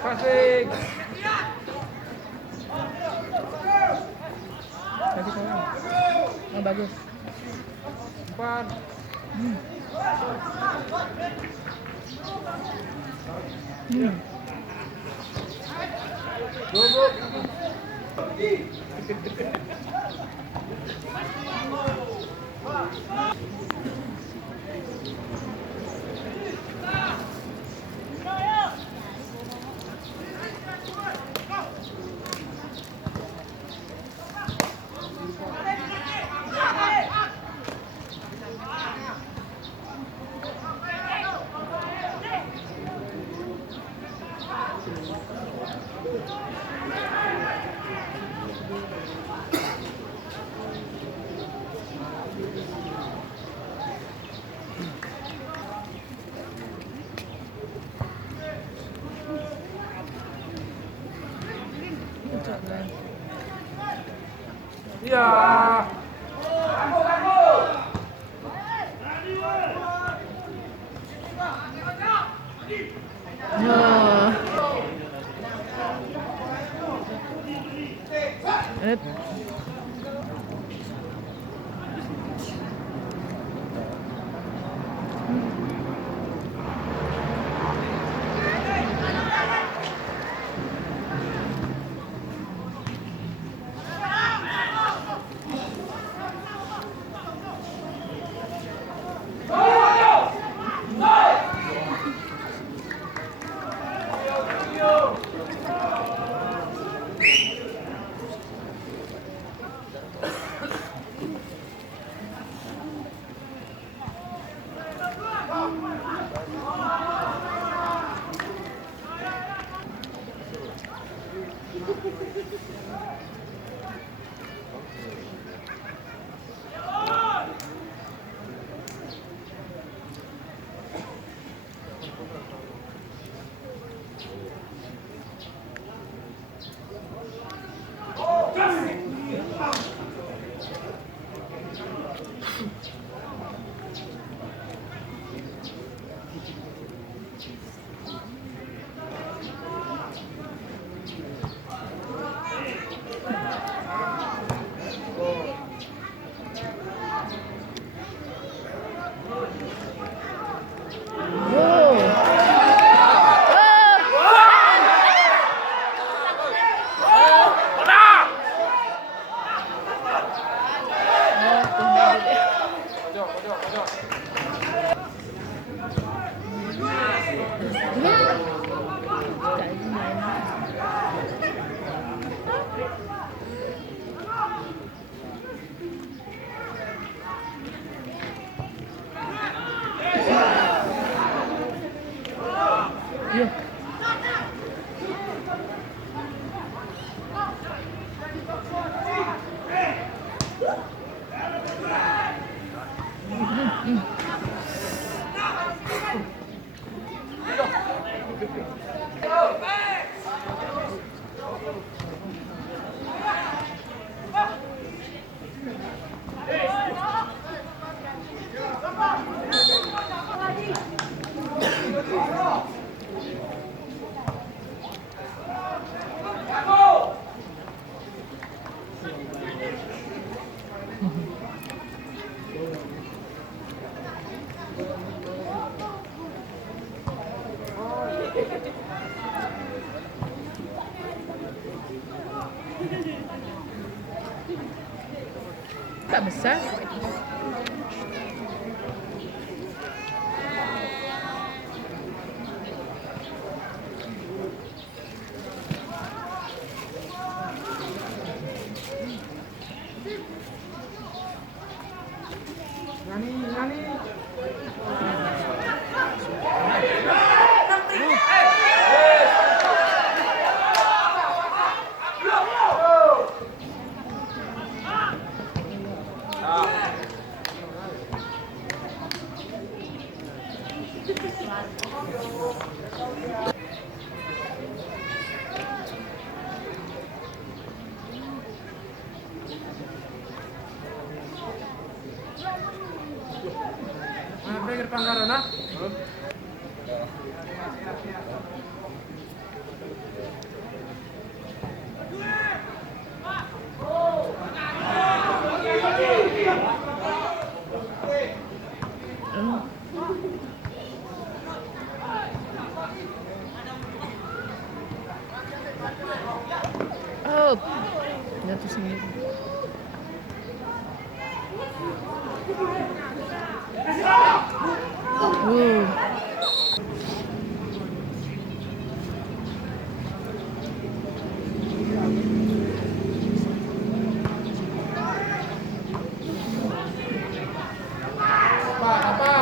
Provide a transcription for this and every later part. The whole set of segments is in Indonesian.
Passing. Lagi sayang. Oh, bagus. 4. Go. Iya. Tak besar. Ngani, ngani. Pinggir Panggara, nah. Oh, jatuh sendiri. Apa?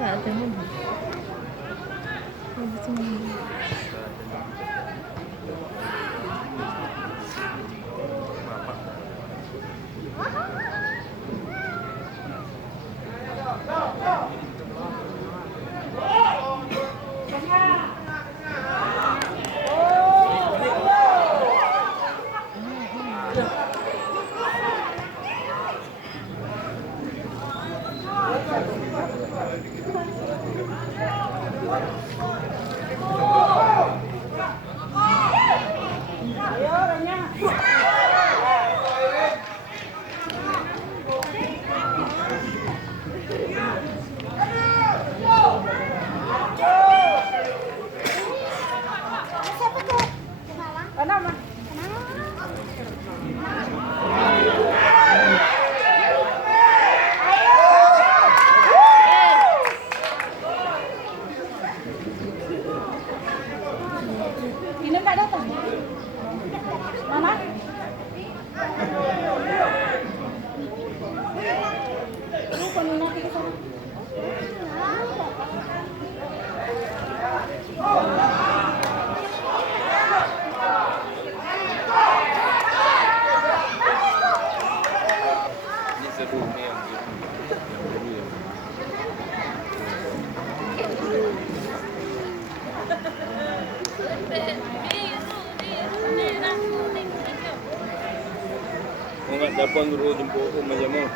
Saatnya mobil. Ini nggak datang. Mana? Lupa nih nanti ke sana. Ini sebelumnya yang dulu ya. Ingat telepon dulu jemput aku aja mau.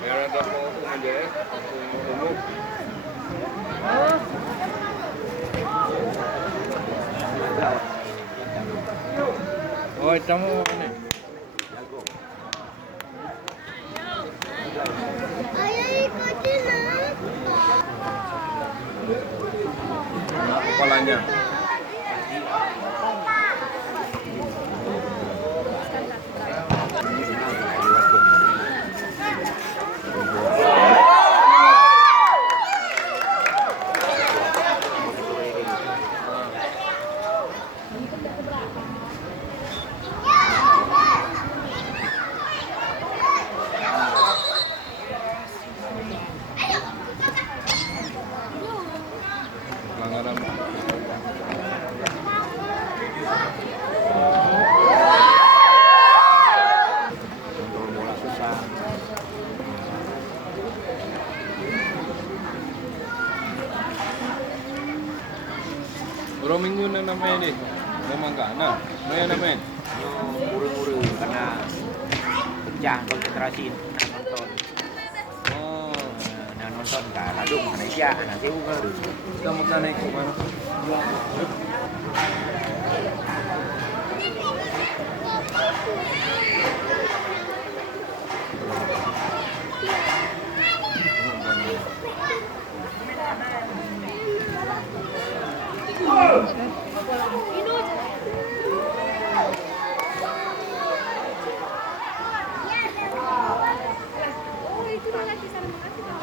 Biar telepon aku aja ya. Umum. Oh, kamu ini. Kepalanya. Pelanggaran. Kontrol bola susah. Berapa minggu namanya ini? Memang enggak. Nah, mana namanya? Urung-urung karena pecah konsentrasi nonton. Oh, Nah nonton ke Radung Malaysia, nanti ugar. kita mau naik ke mana?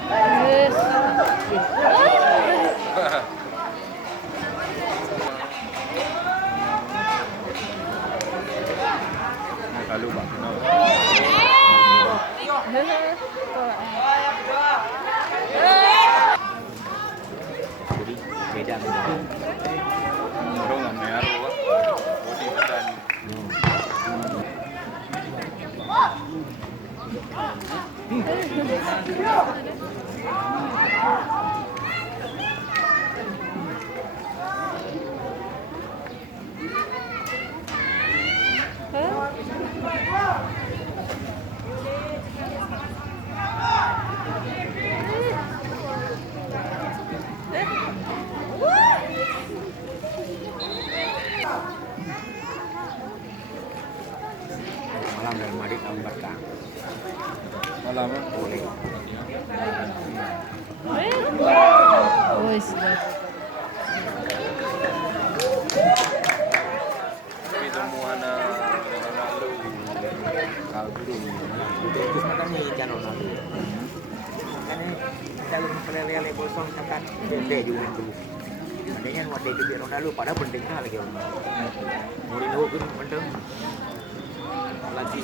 Yes. Kalau bak kenal. Jadi beda beda. Orang nggak merah, body badan. Malam dan Madrid tahun berkah. Malam ah. Boleh. Oh, sudah. Tapi semua anak Ronaldo Kalau dulu, itu makanya Cristiano Ronaldo. Karena dalam peralihan kosong catat beda juga dulu. Adanya waktu itu Ronaldo padahal pentingnya lagi Ronaldo. Mourinho pun penting. Lagi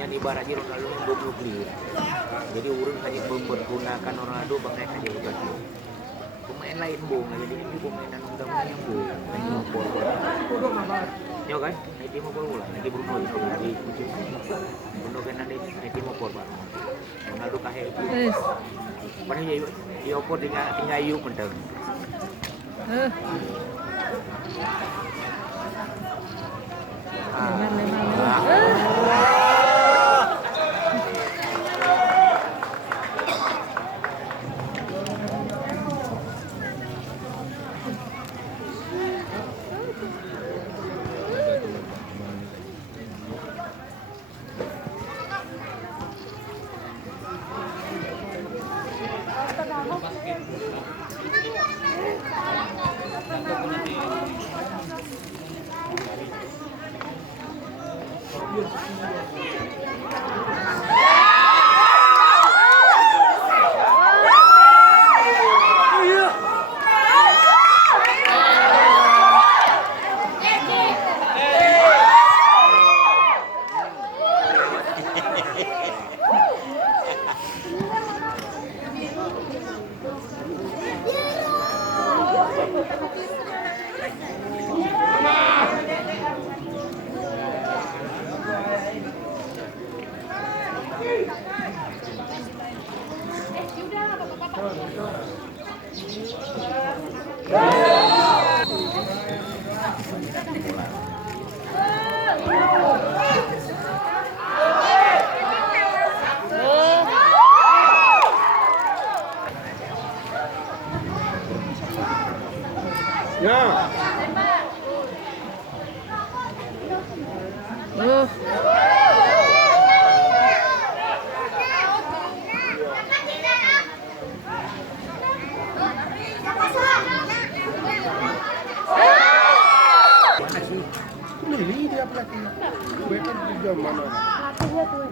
yang ibaratnya Ronaldo yang beli. Jadi urun hanya mempergunakan Ronaldo bangkai aja bukan. Pemain lain bong, jadi ini pemainan undang-undang yang bong. Lagi mau bola. Ya kan? Lagi mau bola. Lagi Bruno itu lagi kucing. Bruno kan lagi mau bola. Ronaldo kahek itu. Yes. Padahal dia opor tinggal Ayu penting. Ya. Mana sih? Lili dia pelatih. Gue kan di jam mana? Latihnya tuh.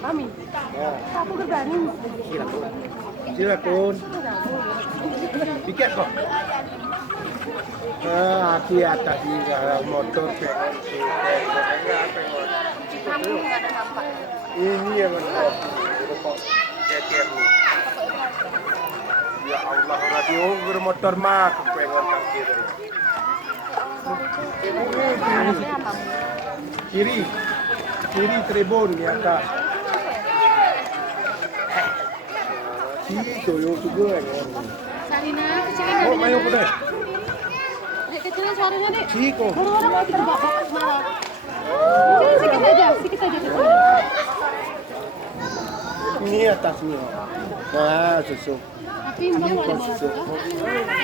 Mami, aku berbani. Silakan. Tiket kok. Hati atas di motor pengen ini yang kok cecer ya Allah radio bermotor mah pengen parkir kiri Trebon di atas itu yang juga Sarina, kecilin. oh mayo ke deh Kecilin suaranya deh. Ciko Orang mau kita bawa malah. Sedikit aja, kecilin. ini atasnya nah susu Tapi mbak mau susu ada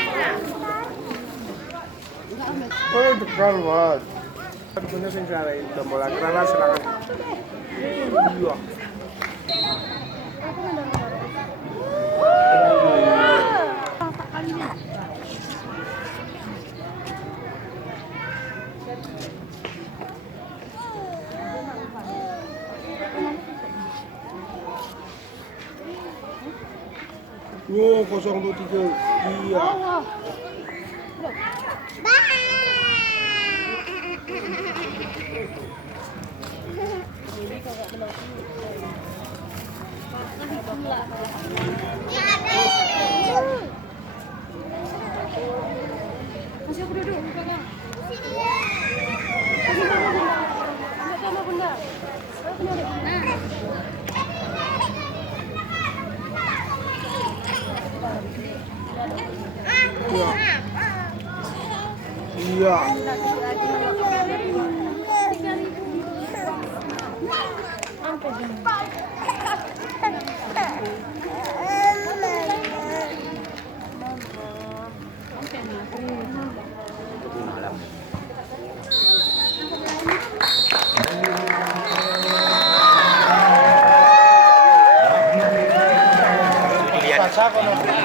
oh dekal banget punya sengsara itu mulai kerana serangan iya Oh, 023. Iya. Masih aku duduk, bukannya. Enggak sama bunda. Iya. Pasako na.